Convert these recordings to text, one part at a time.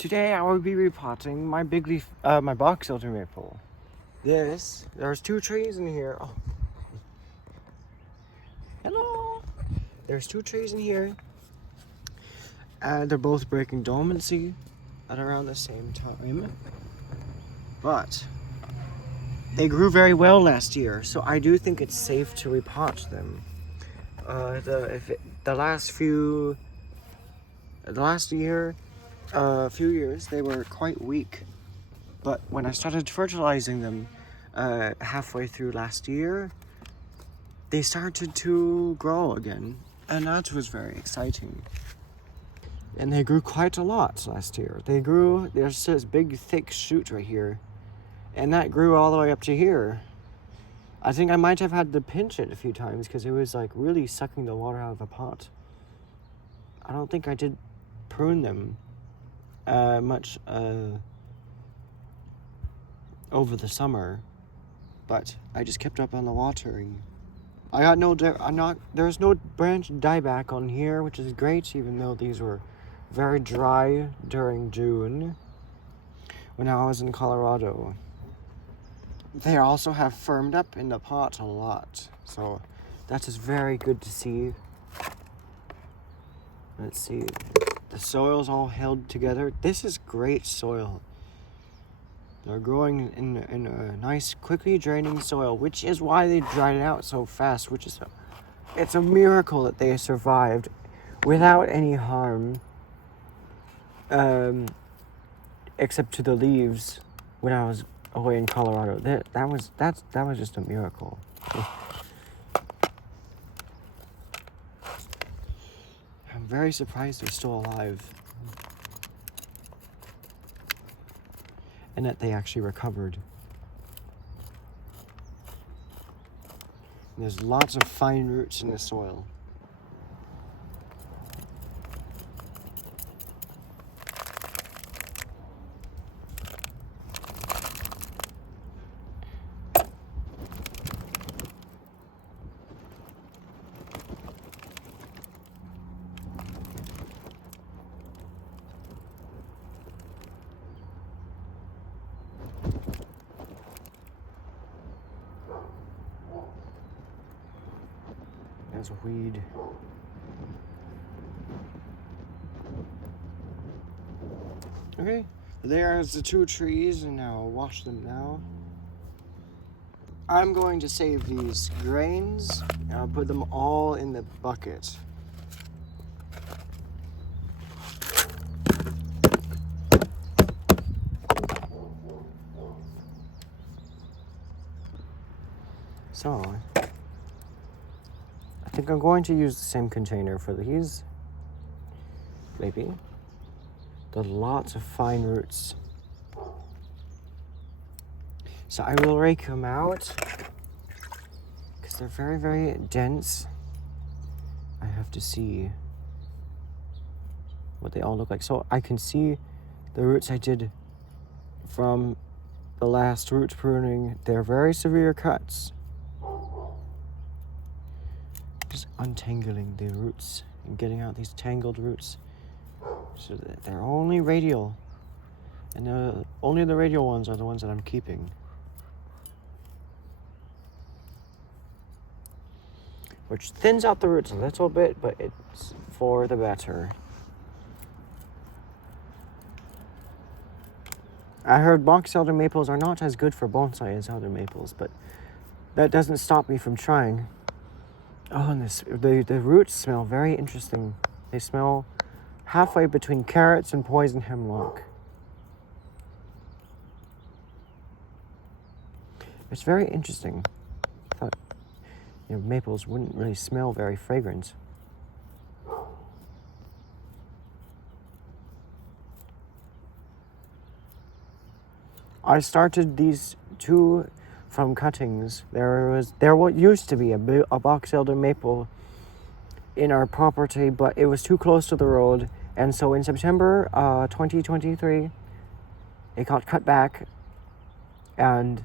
Today I will be repotting my big leaf, my Boxelder maple. There's two trees in here. Oh. Hello! There's two trees in here. And they're both breaking dormancy at around the same time. But they grew very well last year, so I do think it's safe to repot them. The last few years, they were quite weak. But when I started fertilizing them halfway through last year, they started to grow again, and that was very exciting. And they grew quite a lot last year. There's this big thick shoot right here, and that grew all the way up to here. I think I might have had to pinch it a few times because it was like really sucking the water out of the pot. I don't think I did prune them much over the summer, but I just kept up on the watering. There's no branch dieback on here, which is great, even though these were very dry during June when I was in Colorado. They also have firmed up in the pot a lot, so that is very good to see. Let's see, the soil's all held together. This is great soil. They're growing in a nice, quickly draining soil, which is why they dried out so fast, it's a miracle that they survived without any harm, except to the leaves when I was away in Colorado. That was just a miracle. I'm very surprised they're still alive. And that they actually recovered. And there's lots of fine roots in the soil. There's a weed. Okay, there's the two trees, and now I'll wash them now. I'm going to save these grains, and I'll put them all in the bucket. So, I think I'm going to use the same container for these. Maybe. There's lots of fine roots. So I will rake them out because they're very, very dense. I have to see what they all look like. So I can see the roots I did from the last root pruning. They're very severe cuts. Just untangling the roots and getting out these tangled roots so that they're only radial, and only the radial ones are the ones that I'm keeping, which thins out the roots a little bit, but it's for the better. I heard Boxelder maples are not as good for bonsai as other maples, but that doesn't stop me from trying. Oh, and the roots smell very interesting. They smell halfway between carrots and poison hemlock. It's very interesting. I thought, maples wouldn't really smell very fragrant. I started these two from cuttings. There used to be a Boxelder maple in our property, but it was too close to the road, and so in September 2023 it got cut back, and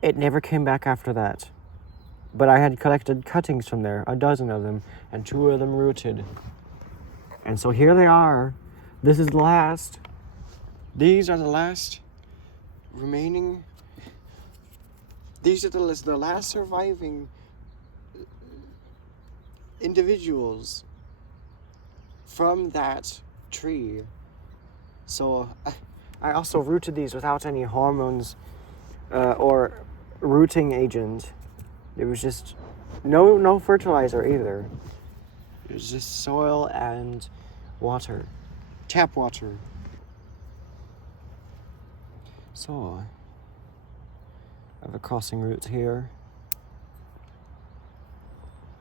it never came back after that. But I had collected cuttings from there, a dozen of them, and 2 of them rooted. And so here they are. This is the last. These are the last remaining. These are the last surviving individuals from that tree. So I also rooted these without any hormones or rooting agent. It was just no fertilizer either. It was just soil and water, tap water. So I have a crossing root here.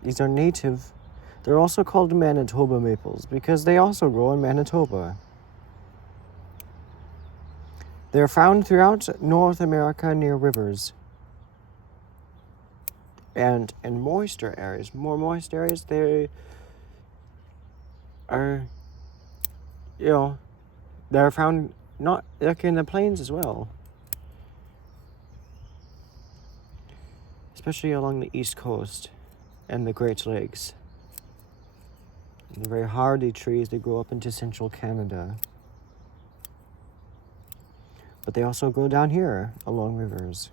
These are native. They're also called Manitoba maples because they also grow in Manitoba. They're found throughout North America near rivers. And in moister areas, more moist areas, they are, they're found not like in the plains as well. Especially along the East Coast and the Great Lakes. And they're very hardy trees. They grow up into central Canada. But they also grow down here along rivers.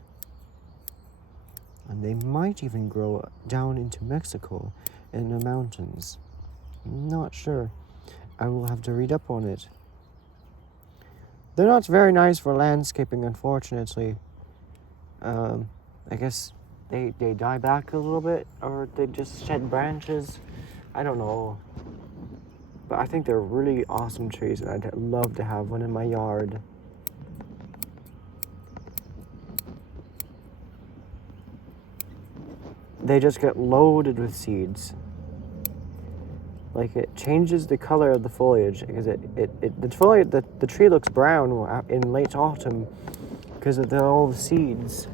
And they might even grow down into Mexico in the mountains. I'm not sure. I will have to read up on it. They're not very nice for landscaping, unfortunately. I guess they die back a little bit, or they just shed branches. I don't know. But I think they're really awesome trees, and I'd love to have one in my yard. They just get loaded with seeds. Like, it changes the color of the foliage because the tree looks brown in late autumn because of all the seeds.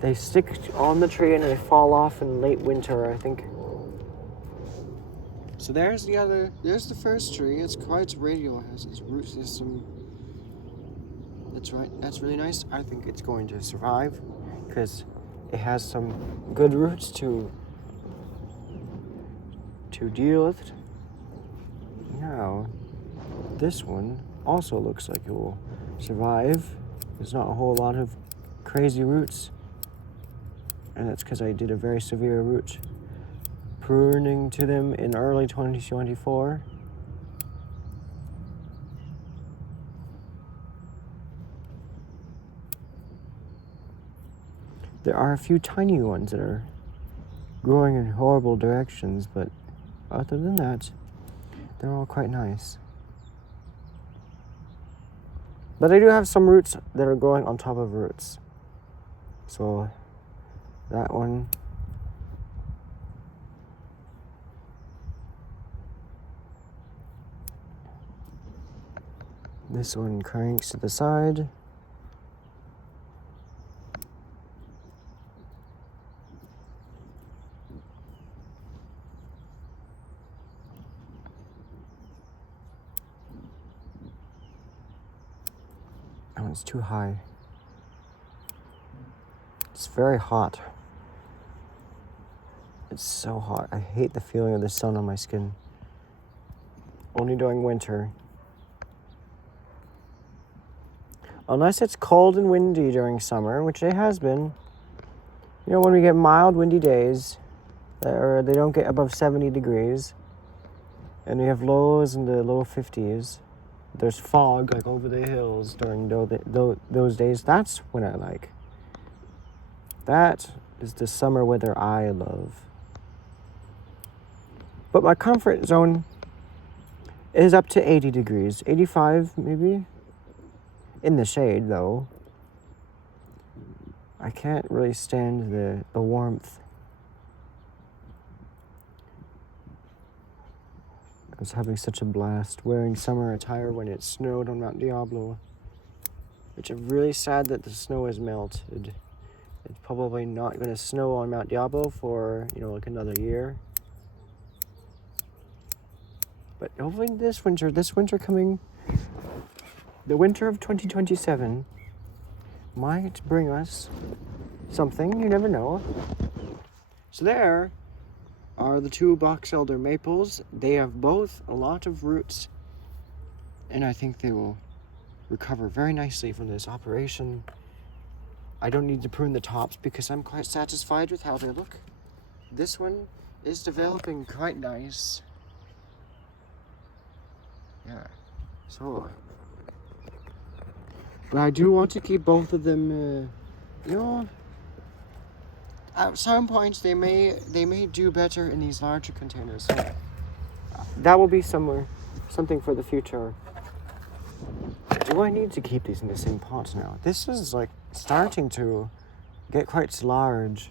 They stick on the tree and they fall off in late winter, I think. So there's the first tree. It's quite radial, has its root system. That's right, that's really nice. I think it's going to survive because it has some good roots to deal with. Now, this one also looks like it will survive. There's not a whole lot of crazy roots. And that's because I did a very severe root pruning to them in early 2024. There are a few tiny ones that are growing in horrible directions, but other than that, they're all quite nice. But I do have some roots that are growing on top of roots. So that one. This one cranks to the side. Oh, it's too high. It's very hot. It's so hot. I hate the feeling of the sun on my skin. Only during winter. Unless it's cold and windy during summer, which it has been. You know, when we get mild, windy days, or they don't get above 70 degrees, and we have lows in the low 50s. There's fog, like, over the hills during those days. That's when I like. That is the summer weather I love. But my comfort zone is up to 80 degrees. 85, maybe. In the shade, though. I can't really stand the warmth. I was having such a blast wearing summer attire when it snowed on Mount Diablo. Which is really sad that the snow has melted. It's probably not going to snow on Mount Diablo for, like another year. But hopefully this winter coming, the winter of 2027, might bring us something. You never know. So there are the two Boxelder maples. They have both a lot of roots And I think they will recover very nicely from this operation. I don't need to prune the tops because I'm quite satisfied with how they look. This one is developing quite nice. Yeah, so. But I do want to keep both of them, at some points they may do better in these larger containers. So that will be something for the future. Do I need to keep these in the same pot now? This is like starting to get quite large.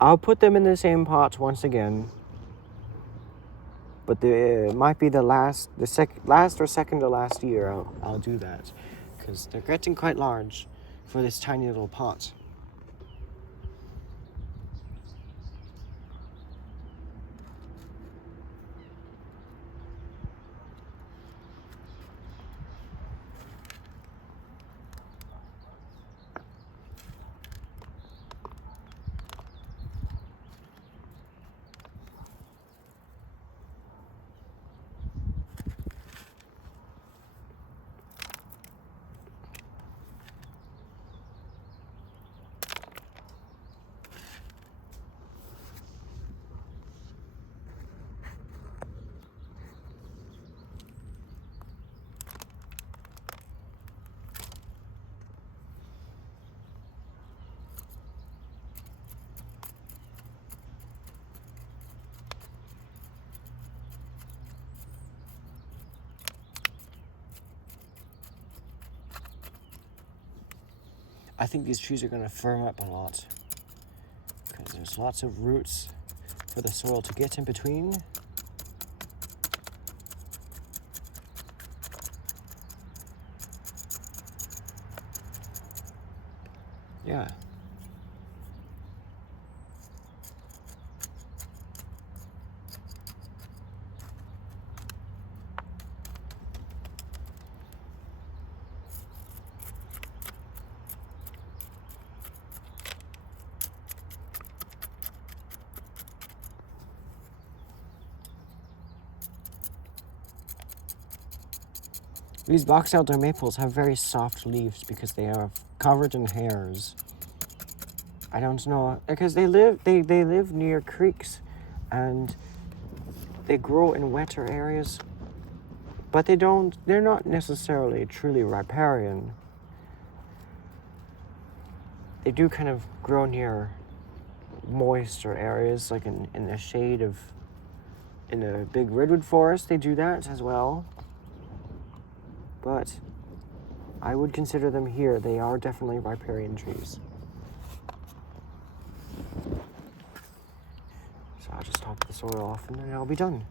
I'll put them in the same pot once again. But it might be the last or second to last year I'll do that. Because they're getting quite large for this tiny little pot. I think these trees are going to firm up a lot because there's lots of roots for the soil to get in between. Yeah. These Boxelder maples have very soft leaves because they are covered in hairs. I don't know, because they live near creeks and they grow in wetter areas, but they're not necessarily truly riparian. They do kind of grow near moister areas, like in the shade of, in a big redwood forest, they do that as well. But I would consider them here. They are definitely riparian trees. So I'll just top the soil off and then I'll be done.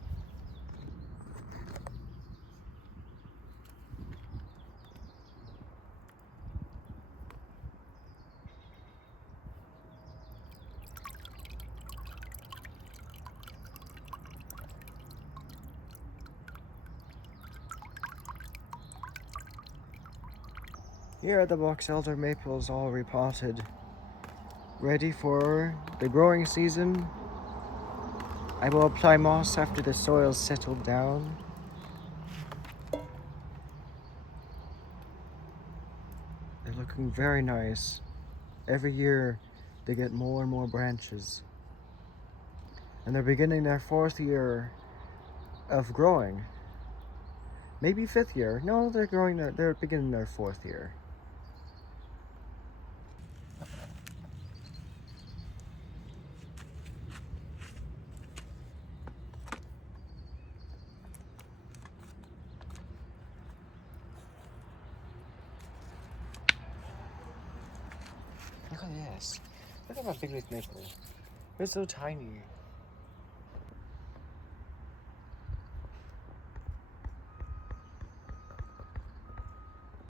Here are the Boxelder maples all repotted, ready for the growing season. I will apply moss after the soil's settled down. They're looking very nice. Every year they get more and more branches. And they're beginning their 4th year of growing. Maybe 5th year. No, they're beginning their 4th year. Look at this. Look at my big leaf maple. They're so tiny.